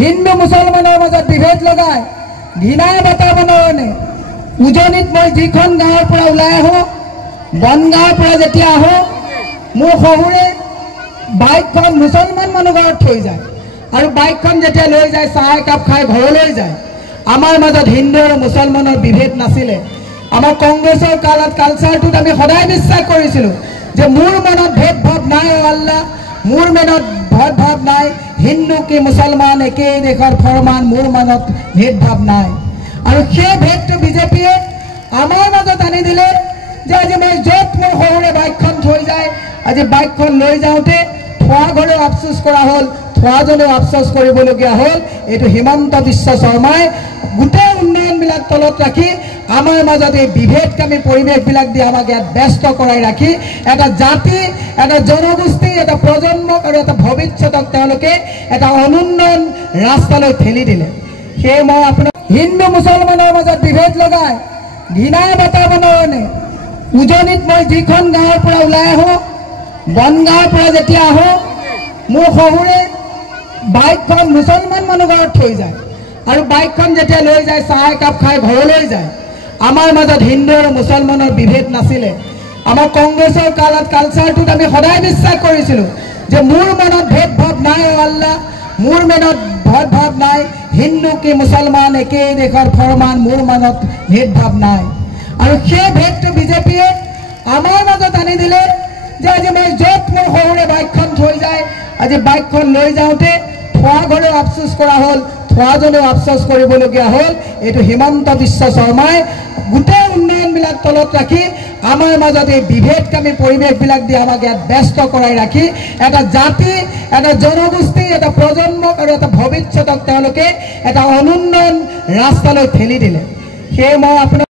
হিন্দু মুছলমানৰ মাজত বিভেদ লগাই ঘৃণাৰ বাতাবৰণে উজনিত মই যিখন গাঁৱৰ পৰা ওলাই আহোঁ, বনগাঁৱৰ পৰা যেতিয়া আহোঁ, মোৰ শহুৰে বাইকখন মুছলমান মানুহ ঘৰত থৈ যায় আৰু বাইকখন যেতিয়া লৈ যায় চাহ একাপ খাই ঘৰলৈ যায়। আমাৰ মাজত হিন্দু আৰু মুছলমানৰ বিভেদ নাছিলে। আমাৰ কংগ্ৰেছৰ কালত কালচাৰটোত আমি সদায় বিশ্বাস কৰিছিলোঁ যে মোৰ মনত ভেদভাৱ নাই, আল্লাহ মোৰ মনত ভেদভাৱ নাই, হিন্দু কি মুছলমান একেই দেশৰ ফৰমান, মোৰ মনত ভেদভাৱ নাই। আৰু সেই ভেদটো বিজেপিয়ে আমাৰ মাজত আনি দিলে যে আজি মই য'ত মোৰ শহুৰে বাইকখন থৈ যায়, আজি বাইকখন লৈ যাওঁতে থোৱা ঘৰেও আফচোচ কৰা হ'ল, থোৱাজনেও আফচোচ কৰিবলগীয়া হ'ল। এইটো হিমন্ত বিশ্ব শৰ্মাই গোটেই উন্নয়নবিলাক তলত ৰাখি আমাৰ মাজত এই বিভেদকামী পৰিৱেশবিলাক দি আমাক ইয়াত ব্যস্ত কৰাই ৰাখি এটা জাতি, এটা জনগোষ্ঠী, এটা প্ৰজন্মক আৰু এটা ভৱিষ্যতক তেওঁলোকে এটা অনুন্নয়ন ৰাস্তালৈ ঠেলি দিলে। সেয়ে মই আপোনাক হিন্দু মুছলমানৰ মাজত বিভেদ লগাই ঘৃণাৰ বাতাবৰণে উজনিত মই যিখন গাঁৱৰ পৰা ওলাই আহোঁ, বনগাঁৱৰ পৰা যেতিয়া আহোঁ, মোৰ শহুৰে বাইকখন মুছলমান মানুহ ঘৰত থৈ যায় আৰু বাইকখন যেতিয়া লৈ যায় চাহ একাপ খাই ঘৰলৈ যায়। আমাৰ মাজত হিন্দু আৰু মুছলমানৰ বিভেদ নাছিলে। আমাৰ কংগ্ৰেছৰ কালত কালচাৰটোত আমি সদায় বিশ্বাস কৰিছিলোঁ যে মোৰ মনত ভেদভাৱ নাই, আল্লাহ মোৰ মনত ভেদভাৱ নাই, হিন্দু কি মুছলমান একেই দেশৰ ফৰমান, মোৰ মনত ভেদভাৱ নাই। আৰু সেই ভেদটো বিজেপিয়ে আমাৰ মাজত আনি দিলে যে আজি মই য'ত মোৰ শহুৰে বাইকখন থৈ যায়, আজি বাইকখন লৈ যাওঁতে থোৱা ঘৰেও আফচোচ কৰা হ'ল, থোৱাজনেও আফচোচ কৰিবলগীয়া হ'ল। এইটো হিমন্ত বিশ্ব শৰ্মাই গোটেই উন্নয়নবিলাক তলত ৰাখি আমাৰ মাজত এই বিভেদকামী পৰিৱেশবিলাক দি আমাক ইয়াত ব্যস্ত কৰাই ৰাখি এটা জাতি, এটা জনগোষ্ঠী, এটা প্ৰজন্মক আৰু এটা ভৱিষ্যতক তেওঁলোকে এটা অনুন্নয়ন ৰাস্তালৈ ঠেলি দিলে। সেয়ে মই আপোনাক